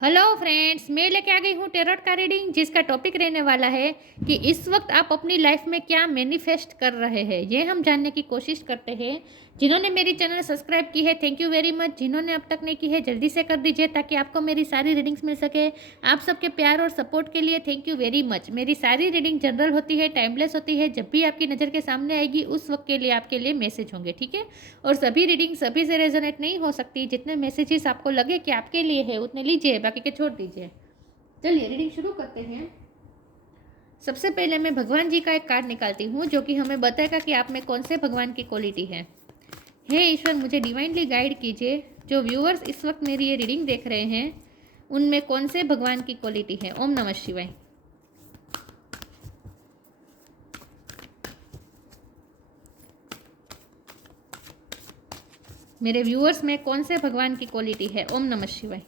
Hello friends, मैं लेके आ गई हूँ टेरोट का रीडिंग, जिसका टॉपिक रहने वाला है कि इस वक्त आप अपनी लाइफ में क्या मैनिफेस्ट कर रहे हैं। ये हम जानने की कोशिश करते हैं। जिन्होंने मेरी चैनल सब्सक्राइब की है, थैंक यू वेरी मच। जिन्होंने अब तक नहीं की है, जल्दी से कर दीजिए ताकि आपको मेरी सारी रीडिंग्स मिल सके। आप सबके प्यार और सपोर्ट के लिए थैंक यू वेरी मच। मेरी सारी रीडिंग जनरल होती है, टाइमलेस होती है। जब भी आपकी नज़र के सामने आएगी उस वक्त के लिए आपके लिए मैसेज होंगे, ठीक है। और सभी रीडिंग सभी से रेजोनेट नहीं हो सकती। जितने मैसेजेस आपको लगे कि आपके लिए है उतने लीजिए, बाकी के छोड़ दीजिए। चलिए रीडिंग शुरू करते हैं। सबसे पहले मैं भगवान जी का एक कार्ड निकालती हूँ जो कि हमें बताएगा कि आप में कौन से भगवान की क्वालिटी है। हे ईश्वर, मुझे डिवाइनली गाइड कीजिए। जो व्यूअर्स इस वक्त मेरी ये रीडिंग देख रहे हैं उनमें कौन से भगवान की क्वालिटी है। ओम नमः शिवाय। मेरे व्यूअर्स में कौन से भगवान की क्वालिटी है। ओम नमः शिवाय।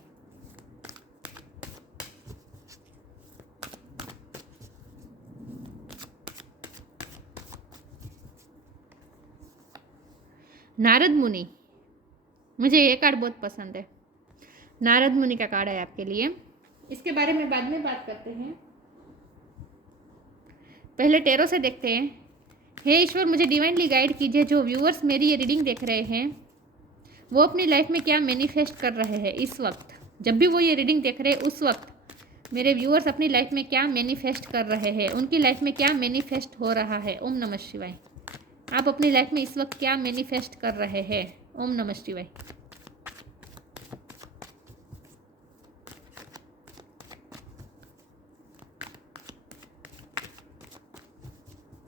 नारद मुनि, मुझे ये कार्ड बहुत पसंद है। नारद मुनि का कार्ड है आपके लिए। इसके बारे में बाद में बात करते हैं। पहले टेरो से देखते हैं। हे ईश्वर, मुझे डिवाइनली गाइड कीजिए। जो व्यूअर्स मेरी ये रीडिंग देख रहे हैं वो अपनी लाइफ में क्या मैनिफेस्ट कर रहे हैं इस वक्त। जब भी वो ये रीडिंग देख रहे हैं उस वक्त मेरे व्यूअर्स अपनी लाइफ में क्या मैनिफेस्ट कर रहे हैं, उनकी लाइफ में क्या मैनिफेस्ट हो रहा है। ओम नमः शिवाय। आप अपनी लाइफ में इस वक्त क्या मैनिफेस्ट कर रहे हैं। ओम नमः शिवाय।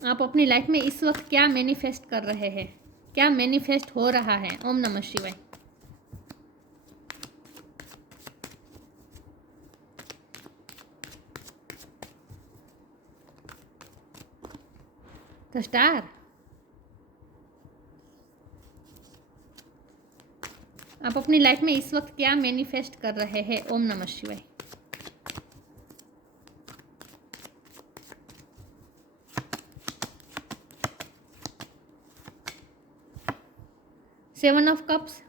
आप अपनी लाइफ में इस वक्त क्या मैनिफेस्ट कर रहे हैं, क्या मैनिफेस्ट हो रहा है। ओम नमः शिवाय। The star. आप अपनी लाइफ में इस वक्त क्या मैनिफेस्ट कर रहे हैं। ओम नमः शिवाय। Seven of cups,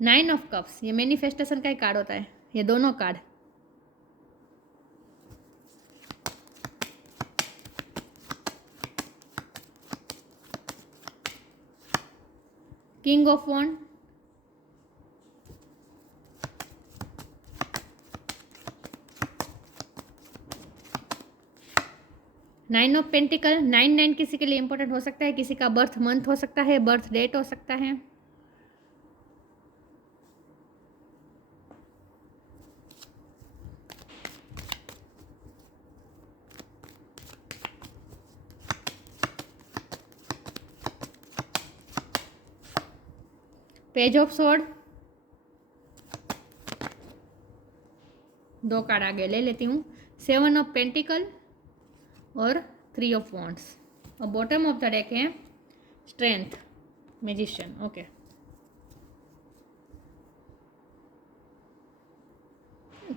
nine of cups. ये मैनिफेस्टेशन का ही कार्ड होता है, ये दोनों card. King of wand, nine of pentacle. Nine nine किसी के लिए इंपॉर्टेंट हो सकता है, किसी का बर्थ मंथ हो सकता है, बर्थ डेट हो सकता है। Page of sword. दो कार्ड आगे ले लेती हूँ। सेवन ऑफ पेंटिकल और थ्री ऑफ वॉन्ड्स। और बॉटम ऑफ द डेक है स्ट्रेंथ, मैजिशियन। ओके,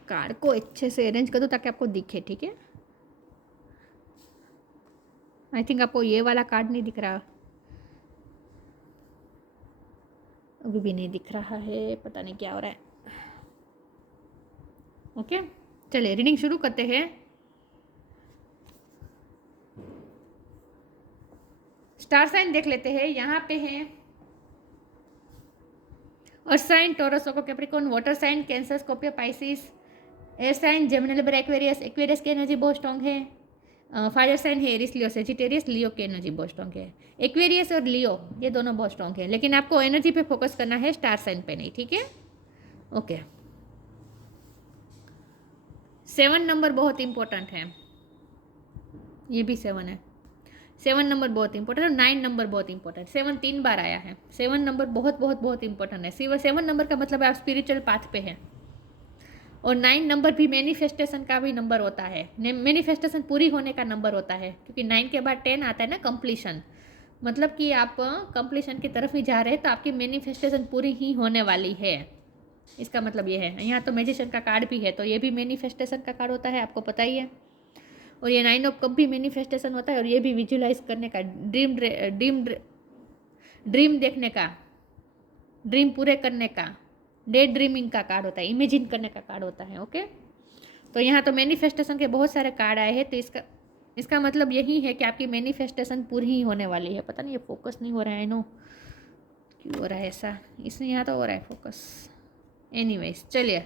कार्ड को अच्छे से अरेंज कर दो ताकि आपको दिखे, ठीक है। आई थिंक आपको ये वाला कार्ड नहीं दिख रहा, अभी भी नहीं दिख रहा है, पता नहीं क्या हो रहा है। ओके, चलिए रीडिंग शुरू करते हैं। स्टार साइन देख लेते हैं। यहाँ पे हैं earth sign, Taurus, Capricorn, water sign, Cancer, Scorpio, Pisces, air sign, Gemini, Libra, Aquarius. Aquarius की एनर्जी बहुत स्ट्रॉन्ग है। फायर साइन है एरिस, लियो, सेजिटेरियस। लियो की एनर्जी बहुत स्ट्रॉन्ग है। एक्वेरियस और लियो ये दोनों बहुत स्ट्रॉन्ग है, लेकिन आपको एनर्जी पे फोकस करना है, स्टार साइन पे नहीं, ठीक है। ओके, सेवन नंबर बहुत इंपॉर्टेंट है। ये भी सेवन है। सेवन नंबर बहुत इंपॉर्टेंट है। नाइन नंबर बहुत इंपॉर्टेंट। सेवन 3 बार आया है। सेवन नंबर बहुत बहुत बहुत इंपॉर्टेंट है। सेवन नंबर का मतलब आप स्पिरिचुअल पाथ पे हैं। और 9 नंबर भी मैनिफेस्टेशन का भी नंबर होता है। मैनिफेस्टेशन पूरी होने का नंबर होता है, क्योंकि 9 के बाद 10 आता है ना, कंप्लीशन। मतलब कि आप कंप्लीशन की तरफ ही जा रहे हैं, तो आपकी मैनिफेस्टेशन पूरी ही होने वाली है। इसका मतलब ये है। यहाँ तो मैजिशियन का कार्ड भी है, तो ये भी मैनिफेस्टेशन का कार्ड होता है, आपको पता ही है। और ये 9 ऑफ कप भी मैनिफेस्टेशन होता है, और ये भी विजुलाइज करने का, ड्रीम देखने का, ड्रीम पूरे करने का, डे ड्रीमिंग का कार्ड होता है, इमेजिन करने का कार्ड होता है। ओके, तो यहाँ तो मैनिफेस्टेशन के बहुत सारे कार्ड आए हैं, तो इसका मतलब यही है कि आपकी मैनिफेस्टेशन पूरी ही होने वाली है। पता नहीं ये फोकस नहीं हो रहा है, नो क्यों हो रहा है ऐसा, इसमें यहाँ तो हो रहा है फोकस। एनीवेज चलिए,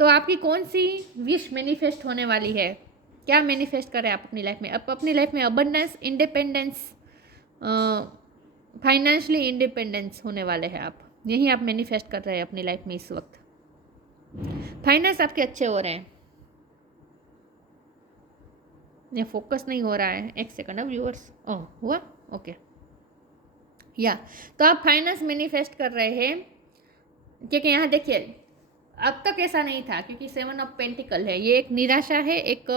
तो आपकी कौन सी विश मैनिफेस्ट होने वाली है, क्या मैनिफेस्ट करें आप अपनी लाइफ में? आप अपनी लाइफ में अबंडेंस, इंडिपेंडेंस, फाइनेंशियली इंडिपेंडेंस होने वाले हैं आप, यही आप मैनिफेस्ट कर रहे हैं अपनी लाइफ में इस वक्त। फाइनेंस आपके अच्छे हो रहे हैं, ये फोकस नहीं हो रहा है, एक सेकंड अब व्यूअर्स, ओह हुआ, ओके या, तो आप फाइनेंस मैनिफेस्ट कर रहे हैं, क्योंकि यहाँ देखिए अब तक ऐसा नहीं था, क्योंकि 7 ऑफ पेंटिकल है, ये एक निराशा है, एक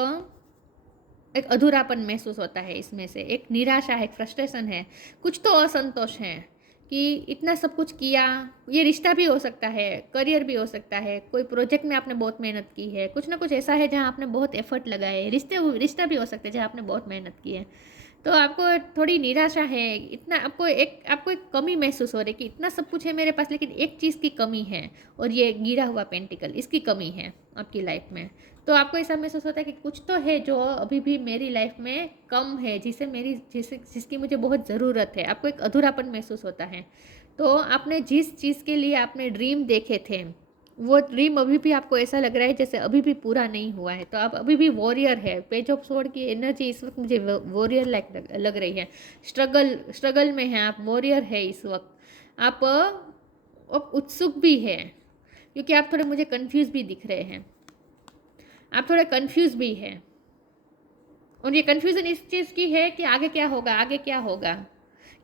अधूरापन महसूस होता है इसमें से, एक निराशा है, एक फ्रस्ट्रेशन है, कुछ तो असंतोष है कि इतना सब कुछ किया। ये रिश्ता भी हो सकता है, करियर भी हो सकता है, कोई प्रोजेक्ट में आपने बहुत मेहनत की है, कुछ ना कुछ ऐसा है जहाँ आपने बहुत एफर्ट लगाए है, रिश्ता भी हो सकता है जहाँ आपने बहुत मेहनत की है, तो आपको थोड़ी निराशा है, इतना आपको एक कमी महसूस हो रही है कि इतना सब कुछ है मेरे पास, लेकिन एक चीज़ की कमी है, और ये गिरा हुआ पेंटिकल, इसकी कमी है आपकी लाइफ में। तो आपको ऐसा महसूस होता है कि कुछ तो है जो अभी भी मेरी लाइफ में कम है, जिसकी मुझे बहुत ज़रूरत है, आपको एक अधूरापन महसूस होता है। तो आपने जिस चीज़ के लिए आपने ड्रीम देखे थे, वो ड्रीम अभी भी आपको ऐसा लग रहा है जैसे अभी भी पूरा नहीं हुआ है, तो आप अभी भी वॉरियर है, पेज ऑफ स्वॉर्ड की एनर्जी इस वक्त मुझे वॉरियर लाइक लग रही है, स्ट्रगल में है आप, वॉरियर है इस वक्त आप उत्सुक भी है, क्योंकि आप थोड़े मुझे कंफ्यूज भी दिख रहे हैं, आप थोड़े कंफ्यूज भी हैं, और ये कंफ्यूजन इस चीज़ की है कि आगे क्या होगा, आगे क्या होगा,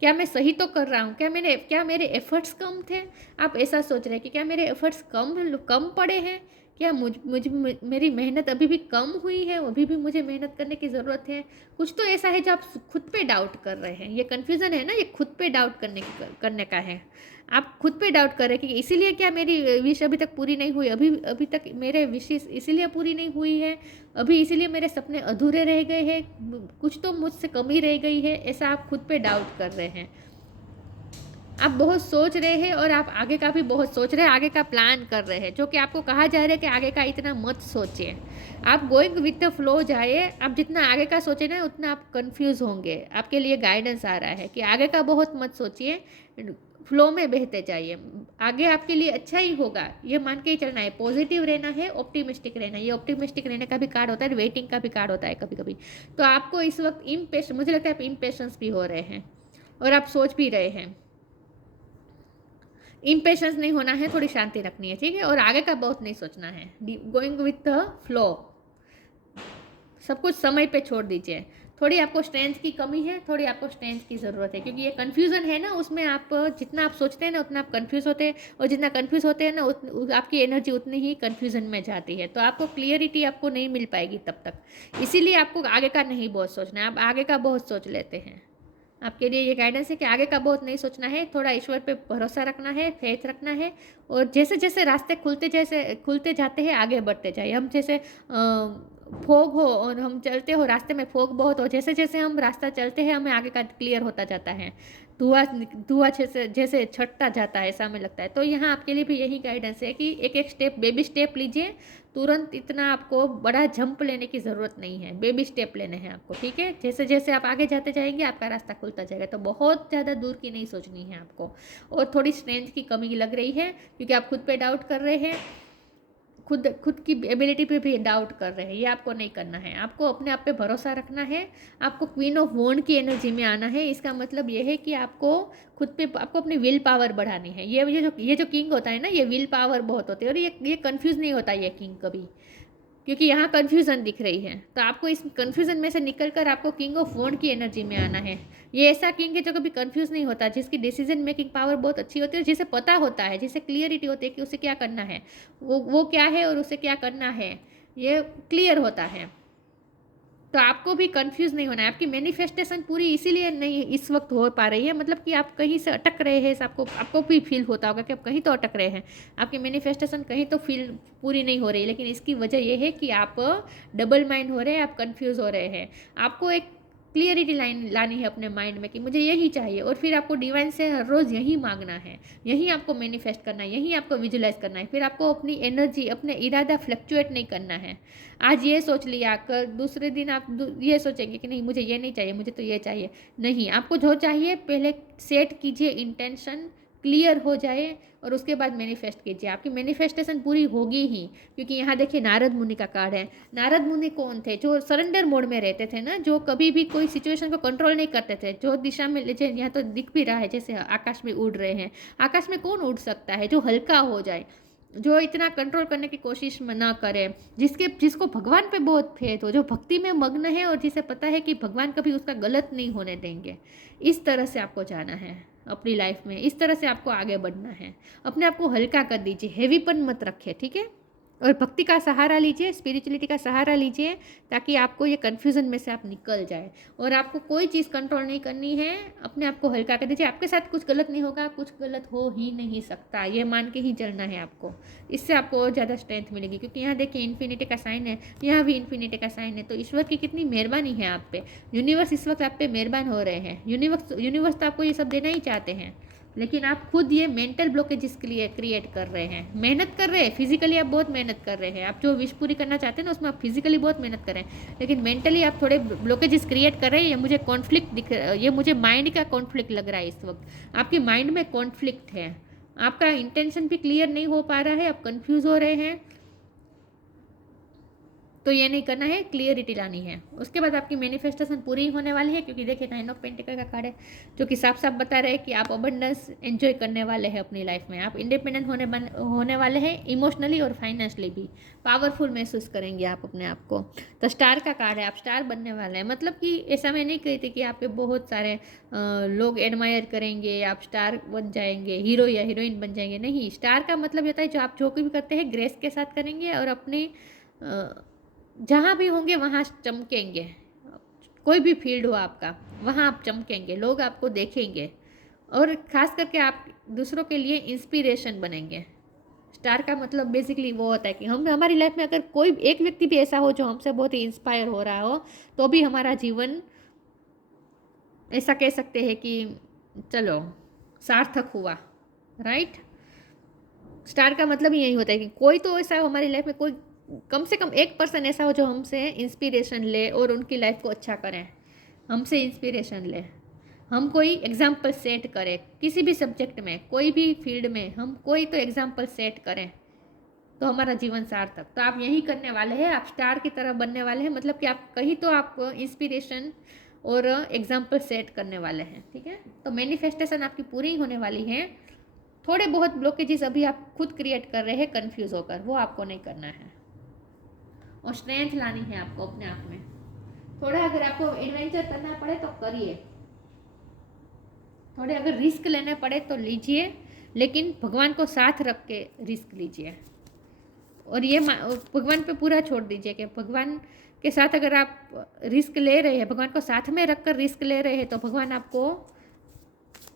क्या मैं सही तो कर रहा हूँ, क्या मेरे एफर्ट्स कम थे, आप ऐसा सोच रहे हैं कि क्या मेरे एफर्ट्स कम पड़े हैं, क्या मेरी मेहनत अभी भी कम हुई है, अभी भी मुझे मेहनत करने की ज़रूरत है, कुछ तो ऐसा है जो आप खुद पे डाउट कर रहे हैं। ये कन्फ्यूज़न है ना, ये खुद पे डाउट करने का है, आप खुद पे डाउट कर रहे हैं कि इसीलिए क्या मेरी विश अभी तक पूरी नहीं हुई, अभी तक मेरे विशेष इसीलिए पूरी नहीं हुई है, अभी इसीलिए मेरे सपने अधूरे रह गए हैं, कुछ तो मुझसे कमी रह गई है, ऐसा आप खुद पे डाउट कर रहे हैं। आप बहुत सोच रहे हैं, और आप आगे का भी बहुत सोच रहे हैं, आगे का प्लान कर रहे हैं, जो कि आपको कहा जा रहा है कि आगे का इतना मत सोचिए, आप गोइंग विथ द फ्लो जाइए, आप जितना आगे का सोचे ना उतना आप कंफ्यूज होंगे। आपके लिए गाइडेंस आ रहा है कि आगे का बहुत मत सोचिए, फ्लो में बहते जाइए, आगे आपके लिए अच्छा ही होगा, ये मान के ही चलना है, पॉजिटिव रहना है, ऑप्टिमिस्टिक रहना है। ये ऑप्टिमिस्टिक रहने का भी कार्ड होता है, वेटिंग का भी कार्ड होता है कभी कभी। तो आपको इस वक्त मुझे लगता है आप इम्पेशेंस भी हो रहे हैं, और आप सोच भी रहे हैं। इम्पेशेंस नहीं होना है, थोड़ी शांति रखनी है, ठीक है, और आगे का बहुत नहीं सोचना है, गोइंग विथ द फ्लो, सब कुछ समय पे छोड़ दीजिए। थोड़ी आपको स्ट्रेंथ की कमी है, थोड़ी आपको स्ट्रेंथ की ज़रूरत है, क्योंकि ये कन्फ्यूज़न है ना, उसमें आप जितना आप सोचते हैं ना उतना आप कन्फ्यूज़ होते हैं, और जितना कन्फ्यूज़ होते हैं ना आपकी एनर्जी उतनी ही कन्फ्यूज़न में जाती है, तो आपको क्लियरिटी आपको नहीं मिल पाएगी तब तक। इसीलिए आपको आगे का नहीं बहुत सोचना है, आप आगे का बहुत सोच लेते हैं। आपके लिए ये गाइडेंस है कि आगे का बहुत नहीं सोचना है, थोड़ा ईश्वर पे भरोसा रखना है, फेथ रखना है, और जैसे जैसे रास्ते खुलते जाते हैं आगे बढ़ते जाए। हम जैसे फोग हो और हम चलते हो, रास्ते में फोग बहुत हो, जैसे जैसे हम रास्ता चलते हैं हमें आगे का क्लियर होता जाता है, धुआं जैसे छटता जाता है, ऐसा हमें लगता है। तो यहाँ आपके लिए भी यही गाइडेंस है कि एक एक स्टेप, बेबी स्टेप लीजिए, तुरंत इतना आपको बड़ा जंप लेने की ज़रूरत नहीं है, बेबी स्टेप लेने हैं आपको, ठीक है। जैसे जैसे आप आगे जाते जाएंगे आपका रास्ता खुलता जाएगा, तो बहुत ज़्यादा दूर की नहीं सोचनी है आपको। और थोड़ी स्ट्रेंथ की कमी लग रही है, क्योंकि आप खुद पे डाउट कर रहे हैं, खुद की एबिलिटी पे भी डाउट कर रहे हैं, ये आपको नहीं करना है। आपको अपने आप पे भरोसा रखना है, आपको क्वीन ऑफ वॉन्ड की एनर्जी में आना है। इसका मतलब ये है कि आपको आपको अपनी विल पावर बढ़ानी है। ये जो किंग होता है ना, ये विल पावर बहुत होती है, और ये कंफ्यूज नहीं होता ये किंग कभी, क्योंकि यहाँ कन्फ्यूज़न दिख रही है। तो आपको इस कन्फ्यूज़न में से निकल कर आपको किंग ऑफ वॉन्ड की एनर्जी में आना है। ये ऐसा किंग है जो कभी कंफ्यूज नहीं होता, जिसकी डिसीजन मेकिंग पावर बहुत अच्छी होती है, जिसे पता होता है, जिसे क्लियरिटी होती है कि उसे क्या करना है, वो क्या है और उसे क्या करना है, ये क्लियर होता है। तो आपको भी कंफ्यूज नहीं होना है। आपकी मैनिफेस्टेशन पूरी इसीलिए नहीं इस वक्त हो पा रही है, मतलब कि आप कहीं से अटक रहे हैं। आपको आपको भी फील होता होगा कि आप कहीं तो अटक रहे हैं, आपकी मैनिफेस्टेशन कहीं तो फील पूरी नहीं हो रही। लेकिन इसकी वजह यह है कि आप डबल माइंड हो रहे हैं, आप कंफ्यूज हो रहे हैं। आपको एक क्लियरिटी लाइन लानी है अपने माइंड में कि मुझे यही चाहिए, और फिर आपको डिवाइन से हर रोज़ यही मांगना है, यही आपको मैनिफेस्ट करना है, यही आपको विजुलाइज करना है। फिर आपको अपनी एनर्जी, अपने इरादा फ्लक्चुएट नहीं करना है। आज ये सोच लिया, कल दूसरे दिन आप ये सोचेंगे कि नहीं मुझे ये नहीं चाहिए, मुझे तो ये चाहिए। नहीं, आपको जो चाहिए पहले सेट कीजिए, इंटेंशन क्लियर हो जाए, और उसके बाद मैनिफेस्ट कीजिए। आपकी मैनिफेस्टेशन पूरी होगी ही, क्योंकि यहाँ देखिए नारद मुनि का कार्ड है। नारद मुनि कौन थे? जो सरेंडर मोड में रहते थे ना, जो कभी भी कोई सिचुएशन को कंट्रोल नहीं करते थे, जो दिशा में ले जाए। यहाँ तो दिख भी रहा है जैसे आकाश में उड़ रहे हैं। आकाश में कौन उड़ सकता है? जो हल्का हो जाए, जो इतना कंट्रोल करने की कोशिश ना करे, जिसको भगवान पे बहुत फेथ हो, जो भक्ति में मग्न है, और जिसे पता है कि भगवान कभी उसका गलत नहीं होने देंगे। इस तरह से आपको जाना है अपनी लाइफ में, इस तरह से आपको आगे बढ़ना है। अपने आप को हल्का कर दीजिए, हैवीपन मत रखिए, ठीक है। और भक्ति का सहारा लीजिए, स्पिरिचुअलिटी का सहारा लीजिए, ताकि आपको ये कन्फ्यूज़न में से आप निकल जाए। और आपको कोई चीज़ कंट्रोल नहीं करनी है, अपने आप को हल्का कर दीजिए। आपके साथ कुछ गलत नहीं होगा, कुछ गलत हो ही नहीं सकता, ये मान के ही चलना है आपको। इससे आपको और ज़्यादा स्ट्रेंथ मिलेगी, क्योंकि यहाँ देखिए इन्फिनिटी का साइन है, यहाँ भी इन्फिनिटी का साइन है। तो ईश्वर की कितनी मेहरबानी है आप पे। यूनिवर्स इस वक्त आप पे मेहरबान हो रहे हैं। यूनिवर्स तो आपको ये सब देना ही चाहते हैं, लेकिन आप खुद ये मेंटल ब्लॉकेजेस के लिए क्रिएट कर रहे हैं। मेहनत कर रहे हैं, फिजिकली आप बहुत मेहनत कर रहे हैं। आप जो विश पूरी करना चाहते हैं ना, उसमें आप फिजिकली बहुत मेहनत कर रहे हैं, लेकिन मेंटली आप थोड़े ब्लॉकेजेस क्रिएट कर रहे हैं। ये मुझे कॉन्फ्लिक्ट दिख, ये मुझे माइंड का कॉन्फ्लिक्ट लग रहा है इस वक्त। आपके माइंड में कॉन्फ्लिक्ट है, आपका इंटेंशन भी क्लियर नहीं हो पा रहा है, आप कंफ्यूज हो रहे हैं। तो ये नहीं करना है, क्लियरिटी लानी है। उसके बाद आपकी मैनिफेस्टेशन पूरी होने वाली है, क्योंकि देखिए 9 ऑफ पेंटिकल का कार्ड है, जो कि साफ साफ बता रहे हैं कि आप अबंडेंस एंजॉय करने वाले हैं अपनी लाइफ में। आप इंडिपेंडेंट होने वाले हैं, इमोशनली और फाइनेंशियली भी पावरफुल महसूस करेंगे आप अपने आप को। तो स्टार का कार्ड है, आप स्टार बनने वाले हैं। मतलब कि ऐसा मैं नहीं कहती कि आपके बहुत सारे लोग एडमायर करेंगे, आप स्टार बन जाएंगे, हीरो या हीरोइन बन जाएंगे। नहीं, स्टार का मतलब होता है जो आप जो भी करते हैं ग्रेस के साथ करेंगे, और अपने जहाँ भी होंगे वहाँ चमकेंगे। कोई भी फील्ड हो आपका, वहाँ आप चमकेंगे, लोग आपको देखेंगे, और ख़ास करके आप दूसरों के लिए इंस्पिरेशन बनेंगे। स्टार का मतलब बेसिकली वो होता है कि हम हमारी लाइफ में अगर कोई एक व्यक्ति भी ऐसा हो जो हमसे बहुत ही इंस्पायर हो रहा हो, तो भी हमारा जीवन ऐसा कह सकते हैं कि चलो सार्थक हुआ, राइट। स्टार का मतलब ही यही होता है कि कोई तो ऐसा हो हमारी लाइफ में, कोई कम से कम एक पर्सन ऐसा हो जो हमसे इंस्पिरेशन ले और उनकी लाइफ को अच्छा करें, हमसे इंस्पिरेशन ले, हम कोई एग्जाम्पल सेट करें किसी भी सब्जेक्ट में, कोई भी फील्ड में हम कोई तो एग्जाम्पल सेट करें, तो हमारा जीवन सार्थक। तो आप यही करने वाले हैं, आप स्टार की तरह बनने वाले हैं। मतलब कि आप कहीं तो आप इंस्पिरेशन और एग्जाम्पल सेट करने वाले हैं, ठीक है। तो मैनिफेस्टेशन आपकी पूरी होने वाली है। थोड़े बहुत ब्लॉकेजेस अभी आप खुद क्रिएट कर रहे हैं कंफ्यूज होकर, वो आपको नहीं करना है, और स्ट्रेंथ लानी है आपको अपने आप में। थोड़ा अगर आपको एडवेंचर करना पड़े तो करिए, थोड़े अगर रिस्क लेने पड़े तो लीजिए, लेकिन भगवान को साथ रख के रिस्क लीजिए। और ये भगवान पे पूरा छोड़ दीजिए कि भगवान के साथ अगर आप रिस्क ले रहे हैं, भगवान को साथ में रखकर रिस्क ले रहे हैं, तो भगवान आपको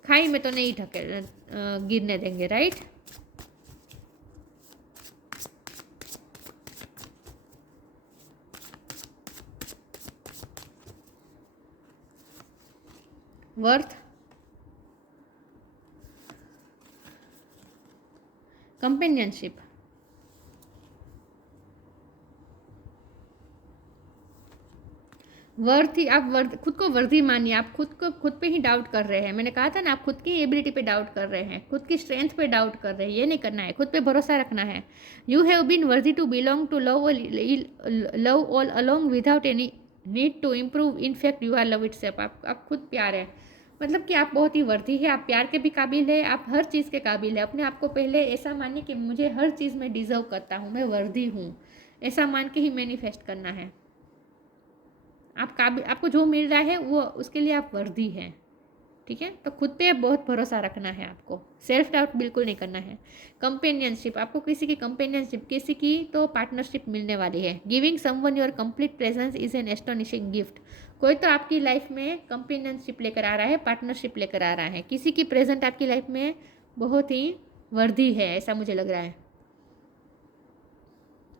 खाई में तो नहीं गिरने देंगे, राइट। वर्थ, कंपेनियनशिप, वर्थ ही आप खुद को वर्दी मानिए। आप खुद पे ही डाउट कर रहे हैं। मैंने कहा था ना, आप खुद की एबिलिटी पे डाउट कर रहे हैं, खुद की स्ट्रेंथ पे डाउट कर रहे हैं। ये नहीं करना है, खुद पे भरोसा रखना है। You have been worthy to belong to love all along without any need to improve. In fact you are love itself. आप खुद प्यार है, मतलब कि आप बहुत ही वर्दी है। आप प्यार के भी काबिल है, आप हर चीज़ के काबिल है। अपने आप को पहले ऐसा मानिए कि मुझे हर चीज़ में डिजर्व करता हूँ, मैं वर्दी हूँ, ऐसा मान के ही मैनिफेस्ट करना है। आप काबिल, आपको जो मिल रहा है वो उसके लिए आप वर्दी हैं। ठीक है। तो खुद पे बहुत भरोसा रखना है आपको, सेल्फ डाउट बिल्कुल नहीं करना है। कंपेनियनशिप, आपको किसी की कंपेनियनशिप, किसी की तो पार्टनरशिप मिलने वाली है। Giving someone your complete presence is an astonishing gift. कोई तो आपकी लाइफ में कंपेनियनशिप लेकर आ रहा है, पार्टनरशिप लेकर आ रहा है। किसी की प्रेजेंट आपकी लाइफ में बहुत ही वर्दी है, ऐसा मुझे लग रहा है।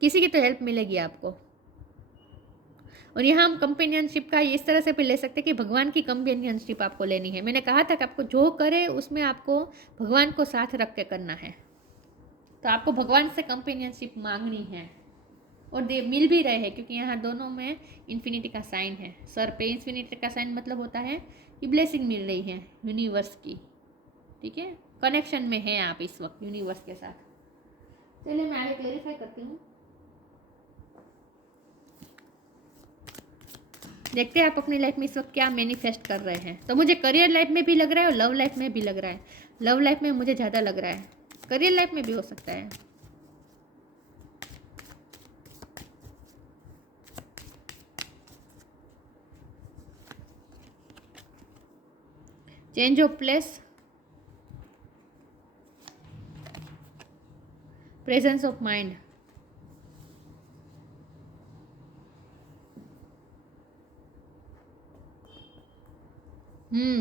किसी की तो हेल्प मिलेगी आपको। और यहाँ हम कंपेनियनशिप का इस तरह से भी ले सकते हैं कि भगवान की कंपेनियनशिप आपको लेनी है। मैंने कहा था कि आपको जो करे उसमें आपको भगवान को साथ रख के करना है। तो आपको भगवान से कंपेनियनशिप मांगनी है और दे मिल भी रहे हैं, क्योंकि यहाँ दोनों में इन्फिनिटी का साइन है। सर पे इन्फिनिटी का साइन मतलब होता है कि ब्लेसिंग मिल रही है यूनिवर्स की, ठीक है। कनेक्शन में है आप इस वक्त यूनिवर्स के साथ। चलिए मैं आगे क्लेरिफाई करती हूँ। देखते हैं आप अपनी लाइफ में इस वक्त क्या मैनिफेस्ट कर रहे हैं। तो मुझे करियर लाइफ में भी लग रहा है और लव लाइफ में भी लग रहा है। लव लाइफ में मुझे ज़्यादा लग रहा है, करियर लाइफ में भी हो सकता है। Change of place, presence of mind.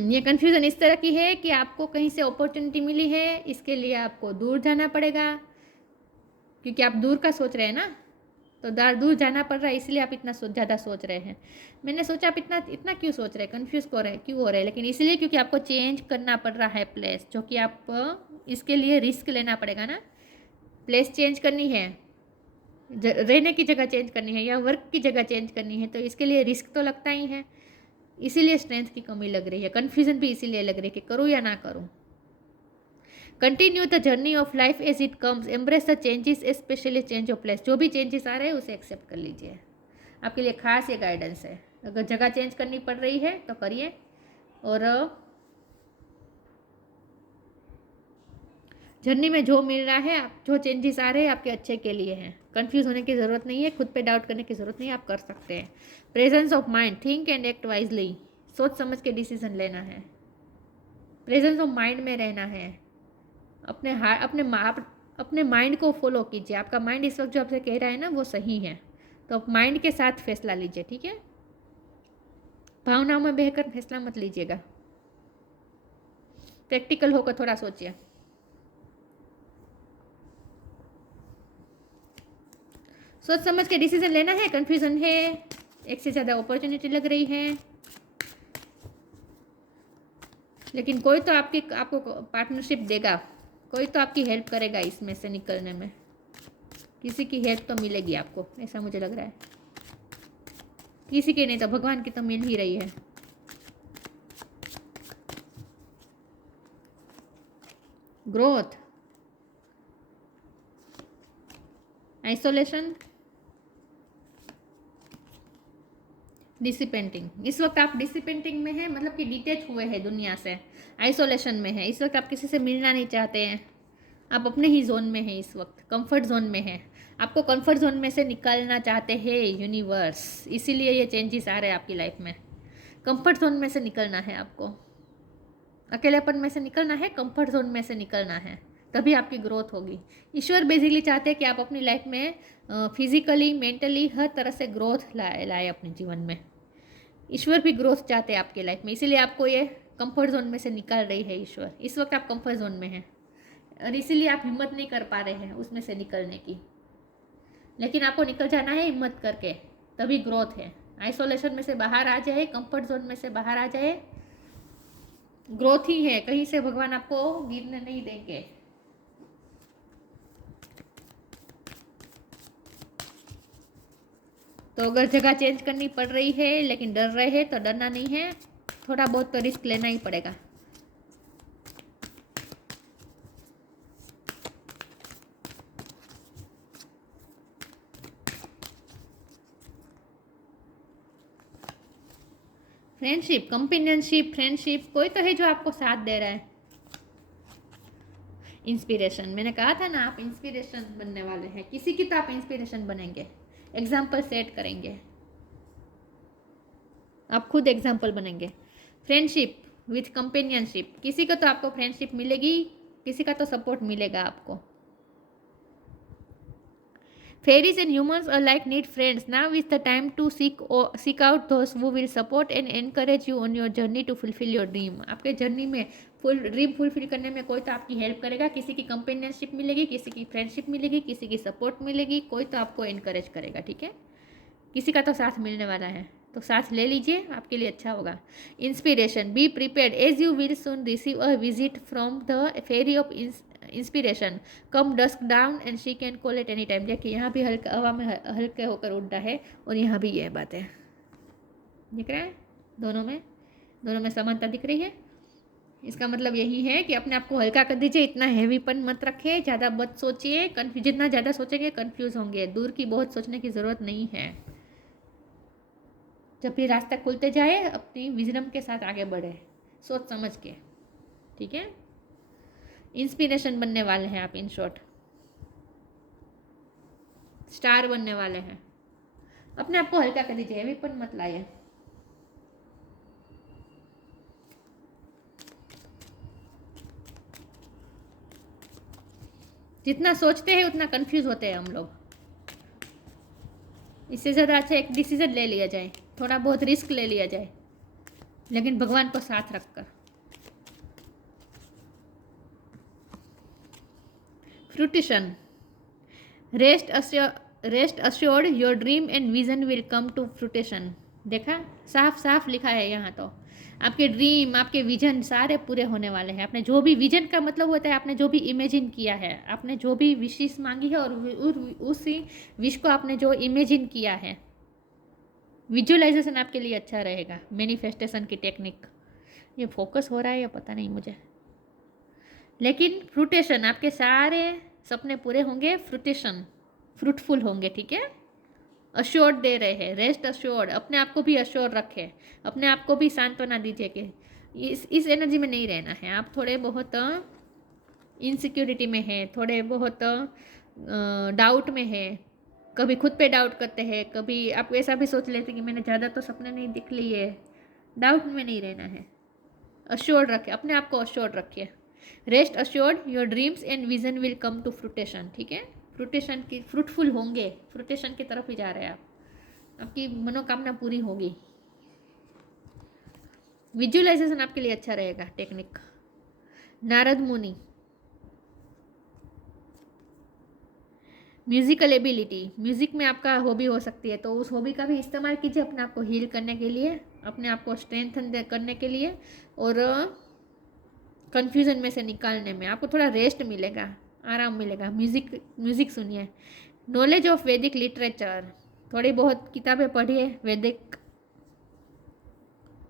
ये कन्फ्यूज़न इस तरह की है कि आपको कहीं से अपॉर्चुनिटी मिली है, इसके लिए आपको दूर जाना पड़ेगा, क्योंकि आप दूर का सोच रहे हैं ना, तो दूर जाना पड़ रहा है, इसलिए आप इतना ज़्यादा सोच रहे हैं। मैंने सोचा आप इतना इतना क्यों सोच रहे हैं, कन्फ्यूज़ क्यों हो रहे हैं, लेकिन इसलिए क्योंकि आपको चेंज करना पड़ रहा है प्लेस, जो कि आप इसके लिए रिस्क लेना पड़ेगा ना। प्लेस चेंज करनी है, रहने की जगह चेंज करनी है या वर्क की जगह चेंज करनी है, तो इसके लिए रिस्क तो लगता ही है। इसीलिए स्ट्रेंथ की कमी लग रही है, कन्फ्यूजन भी इसीलिए लग रही है कि करूँ या ना करूँ। Continue the journey of life as it comes, embrace the changes, especially change of place. जो भी चेंजेस आ रहे हैं उसे एक्सेप्ट कर लीजिए। आपके लिए खास ये गाइडेंस है। अगर जगह चेंज करनी पड़ रही है तो करिए, और जर्नी में जो मिल रहा है, जो चेंजेस आ रहे हैं आपके अच्छे के लिए हैं। कंफ्यूज होने की ज़रूरत नहीं है, खुद पे डाउट करने की ज़रूरत नहीं है, आप कर सकते हैं। Presence of mind, think and act wisely, सोच समझ के डिसीजन लेना है। प्रेजेंस ऑफ माइंड में रहना है। अपने माइंड को फॉलो कीजिए। आपका माइंड इस वक्त जो आपसे कह रहा है ना वो सही है, तो आप माइंड के साथ फैसला लीजिए, ठीक है। भावनाओं में बहकर फैसला मत लीजिएगा, प्रैक्टिकल होकर थोड़ा सोचिए। सोच समझ के डिसीजन लेना है। कंफ्यूजन है, एक से ज़्यादा अपॉर्चुनिटी लग रही है, लेकिन कोई तो आपको पार्टनरशिप देगा, कोई तो आपकी हेल्प करेगा इसमें से निकलने में। किसी की हेल्प तो मिलेगी आपको, ऐसा मुझे लग रहा है। किसी की नहीं तो भगवान की तो मिल ही रही है। Growth, isolation, dissipating. इस वक्त आप डिसिपेंटिंग में हैं, मतलब कि डिटेच हुए हैं दुनिया से, आइसोलेशन में है। इस वक्त आप किसी से मिलना नहीं चाहते हैं, आप अपने ही जोन में हैं, इस वक्त कंफर्ट जोन में हैं। आपको कंफर्ट जोन में से निकालना चाहते हैं यूनिवर्स, इसीलिए ये चेंजेस आ रहे हैं आपकी लाइफ में। कंफर्ट जोन में से निकलना है आपको, अकेलेपन में से निकलना है, कंफर्ट जोन में से निकलना है, तभी आपकी ग्रोथ होगी। ईश्वर बेसिकली चाहते हैं कि आप अपनी लाइफ में फिजिकली, मेंटली, हर तरह से ग्रोथ लाए अपने जीवन में। ईश्वर भी ग्रोथ चाहते हैं आपकी लाइफ में, इसीलिए आपको ये कंफर्ट जोन में से निकाल रही है ईश्वर। इस वक्त आप कंफर्ट जोन में हैं और इसीलिए आप हिम्मत नहीं कर पा रहे हैं उसमें से निकलने की, लेकिन आपको निकल जाना है हिम्मत करके, तभी ग्रोथ है। आइसोलेशन में से बाहर आ जाए, कंफर्ट जोन में से बाहर आ जाए, ग्रोथ ही है। कहीं से भगवान आपको गिरने नहीं देंगे। तो अगर जगह चेंज करनी पड़ रही है लेकिन डर रहे हैं तो डरना नहीं है, थोड़ा बहुत तो रिस्क लेना ही पड़ेगा। फ्रेंडशिप, कंपेनियनशिप, फ्रेंडशिप, कोई तो है जो आपको साथ दे रहा है। इंस्पिरेशन, मैंने कहा था ना आप इंस्पिरेशन बनने वाले हैं, किसी की तो आप इंस्पिरेशन बनेंगे, एग्जाम्पल सेट करेंगे, आप खुद एग्जाम्पल बनेंगे। फ्रेंडशिप, विथ कंपेनियनशिप, किसी को तो आपको फ्रेंडशिप मिलेगी, किसी का तो सपोर्ट मिलेगा आपको। Fairies and humans alike need friends. Now is the time to seek out those who will support and encourage you on your journey to fulfill your dream. आपके जर्नी में ड्रीम फुलफिल करने में कोई तो आपकी help करेगा, किसी की कंपेनियनशिप मिलेगी, किसी की फ्रेंडशिप मिलेगी, किसी की सपोर्ट मिलेगी, कोई तो आपको इनकरेज करेगा, ठीक है। किसी का तो साथ मिलने वाला है, तो साथ ले लीजिए, आपके लिए अच्छा होगा। Inspiration, be prepared as you will soon receive a visit from the fairy of inspiration, come dusk down and she can call at any time. देखिए यहाँ भी हल्का हवा में हल्के होकर उड़ता है और यहाँ भी यह बात है, दिख रहा है, दोनों में समानता दिख रही है। इसका मतलब यही है कि अपने आप को हल्का कर दीजिए, इतना हैवीपन मत रखिए, ज़्यादा मत सोचिए, जितना ज़्यादा सोचेंगे कन्फ्यूज़ होंगे। दूर की बहुत सोचने की ज़रूरत नहीं है। जब भी रास्ता खुलते जाए अपनी विजडम के साथ आगे बढ़े, सोच समझ के, ठीक है। इंस्पिरेशन बनने वाले हैं आप, इन शॉर्ट स्टार बनने वाले हैं। अपने आप को हल्का कर दीजिए, हैवीपन मत लाइए। जितना सोचते हैं उतना कंफ्यूज होते हैं हम लोग। इससे ज़्यादा अच्छा एक डिसीजन ले लिया जाए, थोड़ा बहुत रिस्क ले लिया जाए, लेकिन भगवान को साथ रखकर। Fruition, rest assured your dream and vision will come to fruition. देखा, साफ साफ लिखा है यहाँ तो। आपके ड्रीम, आपके विजन सारे पूरे होने वाले हैं। आपने जो भी, विजन का मतलब होता है आपने जो भी इमेजिन किया है, आपने जो भी विशेष मांगी है और उसी विश को आपने जो इमेजिन किया है, विजुअलाइजेशन आपके लिए अच्छा रहेगा। मैनिफेस्टेशन की टेक्निक, ये फोकस हो रहा है या पता नहीं मुझे, लेकिन फ्रूटेशन, आपके सारे सपने पूरे होंगे, फ्रूटेशन फ्रूटफुल होंगे, ठीक है। अश्योर्ड दे रहे हैं, रेस्ट अश्योर्ड, अपने आप को भी अश्योर रखें, अपने आप को भी सांत्वना दीजिए कि इस एनर्जी में नहीं रहना है। आप थोड़े बहुत इनसिक्योरिटी में हैं, थोड़े बहुत डाउट में हैं, कभी खुद पे डाउट करते हैं, कभी आप ऐसा भी सोच लेते कि मैंने ज़्यादा तो सपने नहीं दिख लिए। डाउट में नहीं रहना है, अश्योर्ड रखें, अपने आप को अश्योर्ड रखिए। Rest assured your dreams and vision will come to fruition, ठीक है। फ्रूटेशन की, फ्रूटफुल होंगे, फ्रूटेशन की तरफ ही जा रहे हैं आप, आपकी मनोकामना पूरी होगी। विजुअलाइजेशन आपके लिए अच्छा रहेगा टेक्निक। नारद मुनि, म्यूजिकल एबिलिटी, म्यूजिक में आपका हॉबी हो सकती है, तो उस हॉबी का भी इस्तेमाल कीजिए अपने आप को हील करने के लिए, अपने आप को स्ट्रेंथन करने के लिए, और कन्फ्यूज़न में से निकालने में आपको थोड़ा रेस्ट मिलेगा, आराम मिलेगा। म्यूज़िक सुनिए। नॉलेज ऑफ वैदिक लिटरेचर, थोड़ी बहुत किताबें पढ़िए, वैदिक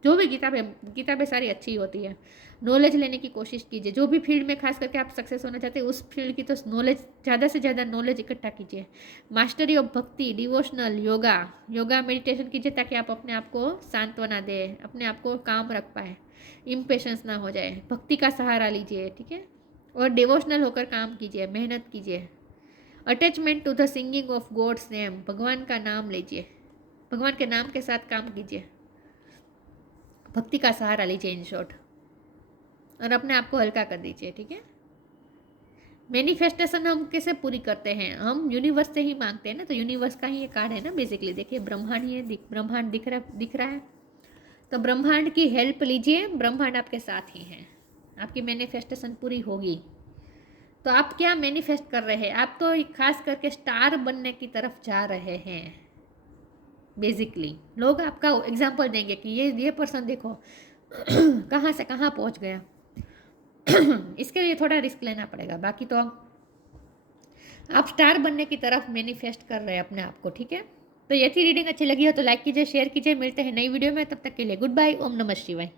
जो भी किताबें सारी अच्छी होती है। नॉलेज लेने की कोशिश कीजिए, जो भी फील्ड में खास करके आप सक्सेस होना चाहते हैं उस फील्ड की तो नॉलेज, ज़्यादा से ज़्यादा नॉलेज इकट्ठा कीजिए। मास्टरी ऑफ भक्ति, डिवोशनल, योगा मेडिटेशन कीजिए ताकि आप अपने आप को सांत्वना दें, अपने आप को काम रख पाए, इम्पेशेंस ना हो जाए। भक्ति का सहारा लीजिए, ठीक है, और डिवोशनल होकर काम कीजिए, मेहनत कीजिए। Attachment to the singing of God's name, भगवान का नाम लीजिए, भगवान के नाम के साथ काम कीजिए, भक्ति का सहारा लीजिए इन शॉर्ट, और अपने आप को हल्का कर दीजिए, ठीक है। मैनिफेस्टेशन हम कैसे पूरी करते हैं, हम यूनिवर्स से ही मांगते हैं ना, तो यूनिवर्स का ही ये कार्ड है ना बेसिकली। देखिए ब्रह्मांड, ये ब्रह्मांड दिख रहा है, तो ब्रह्मांड की हेल्प लीजिए, ब्रह्मांड आपके साथ ही है, आपकी मैनिफेस्टेशन पूरी होगी। तो आप क्या मैनिफेस्ट कर रहे हैं, आप तो खास करके स्टार बनने की तरफ जा रहे हैं। बेसिकली लोग आपका एग्जाम्पल देंगे कि ये पर्सन देखो कहाँ से कहाँ पहुँच गया। इसके लिए थोड़ा रिस्क लेना पड़ेगा, बाकी तो आप स्टार बनने की तरफ मैनिफेस्ट कर रहे हैं अपने आप को, ठीक है। तो ये थी रीडिंग, अच्छी लगी हो तो लाइक कीजिए, शेयर कीजिए। मिलते हैं नई वीडियो में, तब तक के लिए गुड बाय, ओम नमः शिवाय।